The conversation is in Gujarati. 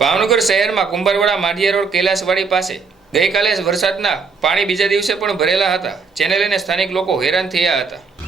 ભાવનગર શહેરમાં કુંભારવાડા માંડિયા રોડ કૈલાસવાડી પાસે ગઈકાલે વરસાદના પાણી બીજા દિવસે પણ ભરેલા હતા, જેને લઈને સ્થાનિક લોકો હેરાન થયા હતા।